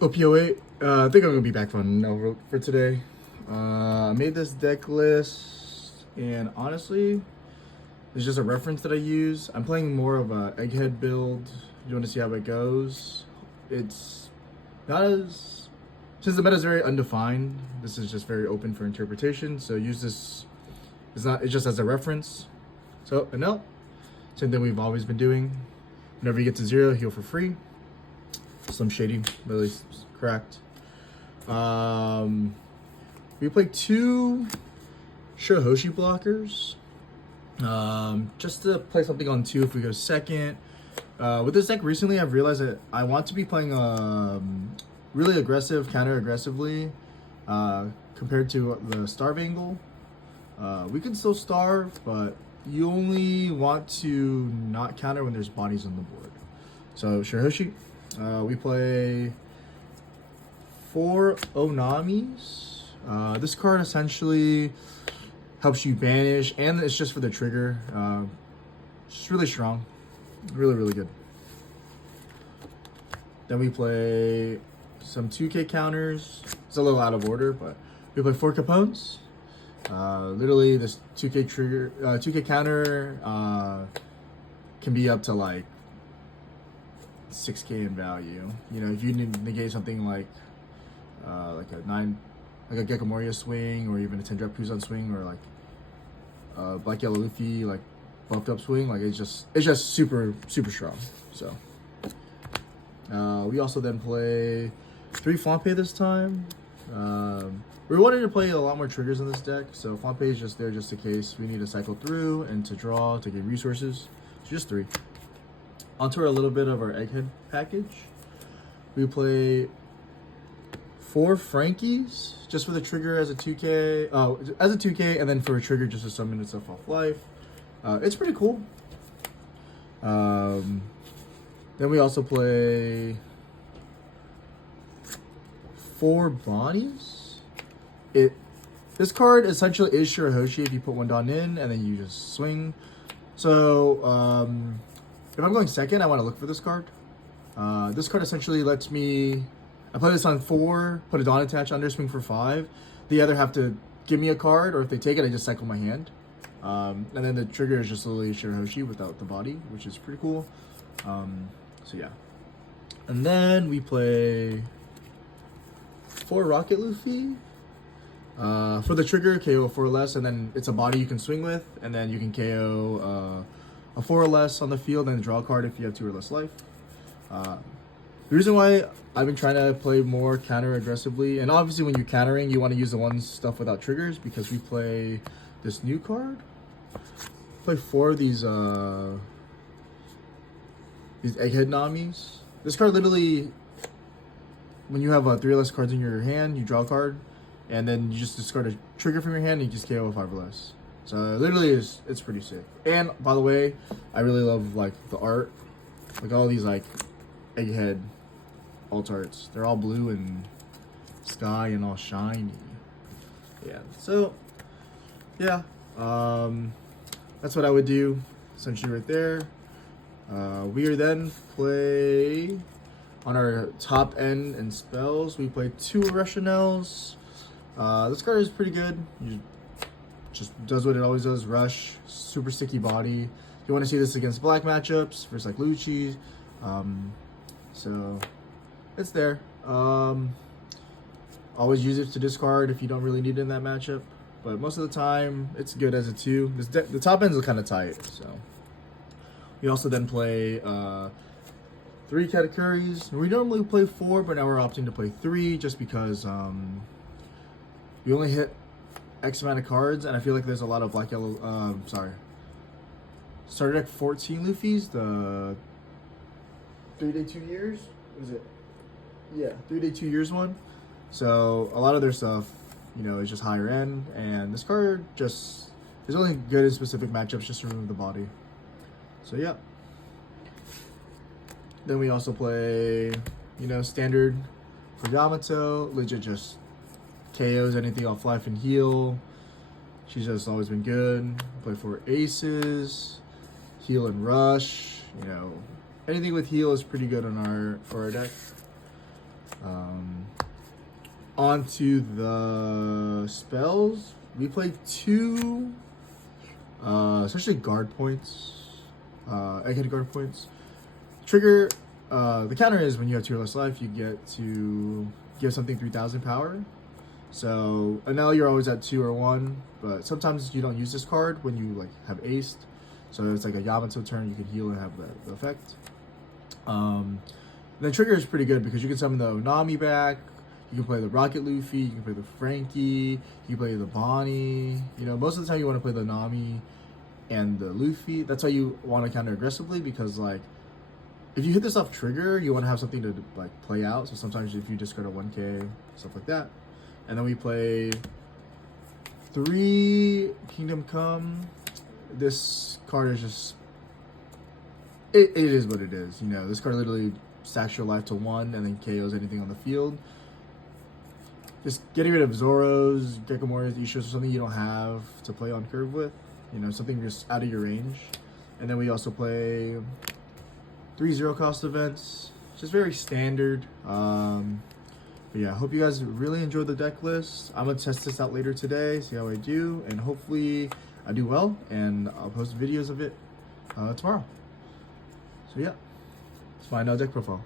OP-08. I think I'm gonna be back on Enel for today. I made this deck list, and honestly, it's just a reference that I use. I'm playing more of a Egghead build. You want to see how it goes? It's not as since the meta is very undefined. This is just very open for interpretation. So use this. It's just as a reference. So Enel, same thing we've always been doing. Whenever you get to 0, heal for free. Some shady, really cracked. We played 2 Shoshi blockers. Just to play something on 2 if we go second. With this deck recently, I've realized that I want to be playing really aggressive, counter aggressively, compared to the starve angle. We can still starve, but you only want to not counter when there's bodies on the board. So Shoshi. We play 4 Onamis. This card essentially helps you banish, and it's just for the trigger. It's really strong. Really, really good. Then we play some 2K counters. It's a little out of order, but we play 4 Capones. Literally, this 2K trigger, 2K counter can be up to like 6K in value. You know, if you negate something like a Gecko Moria swing, or even a 10-drop Puzon swing, or like Black Yellow Luffy like buffed up swing, like it's just super strong. So we also then play 3 Flampe this time. We wanted to play a lot more triggers in this deck, so Flampe is just there just in case we need to cycle through and to draw to get resources. So just 3. Onto a little bit of our Egghead package. We play 4 Frankies, just for the trigger as a 2K. As a 2K, and then for a trigger just to summon itself off life. It's pretty cool. Then we also play 4 Bonnies. This card essentially is Shoshi if you put 1 Don in and then you just swing. So if I'm going second, I want to look for this card. This card essentially lets me, I play this on 4, put a Dawn attach under, swing for 5. The other have to give me a card, or if they take it, I just cycle my hand. And then the trigger is just literally Shoshi without the body, which is pretty cool. So yeah. And then we play 4 Rocket Luffy. For the trigger, KO 4 or less, and then it's a body you can swing with, and then you can KO a 4 or less on the field and draw a card if you have 2 or less life. The reason why I've been trying to play more counter aggressively, and obviously when you're countering, you want to use the one stuff without triggers, because we play this new card. Play 4 of these Egghead Namis. This card literally, when you have 3 or less cards in your hand, you draw a card, and then you just discard a trigger from your hand and you just KO 5 or less. So literally it's pretty sick. And by the way, I really love like the art. Like all these like Egghead alt arts. They're all blue and sky and all shiny. Yeah. So yeah. That's what I would do essentially right there. We are then play on our top end and spells. We play 2 Rationales. This card is pretty good. You just does what it always does. Rush, super sticky body. You want to see this against black matchups versus like Lucci. So it's there. Always use it to discard if you don't really need it in that matchup. But most of the time, it's good as a 2. The top ends are kind of tight. So we also then play 3 categores. We normally play 4, but now we're opting to play 3 just because we only hit X amount of cards, and I feel like there's a lot of black yellow. Starter deck 14 Luffy's, the 3-day 2 years. What is it? Yeah, 3-day 2 years one. So a lot of their stuff, you know, is just higher end, and this card just is only good in specific matchups just to remove the body. So yeah. Then we also play, you know, standard for Yamato, legit just KOs anything off life and heal. She's just always been good. Play 4 aces, heal and rush. You know, anything with heal is pretty good on for our deck. Onto the spells, we play 2, essentially guard points, egghead guard points. Trigger, the counter is when you have 2 or less life, you get to give something 3,000 power. So Enel, you're always at 2 or 1, but sometimes you don't use this card when you like have aced. So it's like a Yamato turn, you can heal and have the effect. The trigger is pretty good because you can summon the Onami back. You can play the Rocket Luffy, you can play the Frankie, you can play the Bonnie. You know, most of the time you want to play the Nami and the Luffy. That's why you want to counter aggressively, because like if you hit this off trigger, you want to have something to like play out. So sometimes if you discard a 1k, stuff like that. And then we play 3 Kingdom Come. This card is just it is what it is. You know, this card literally stacks your life to 1 and then KOs anything on the field. Just getting rid of Zoros, Gekomoris, Ishos, or something you don't have to play on curve with. You know, something just out of your range. And then we also play 3 0-cost events. Just very standard. But yeah, I hope you guys really enjoyed the deck list. I'm going to test this out later today, see how I do. And hopefully I do well. And I'll post videos of it tomorrow. So yeah, let's find out deck profile.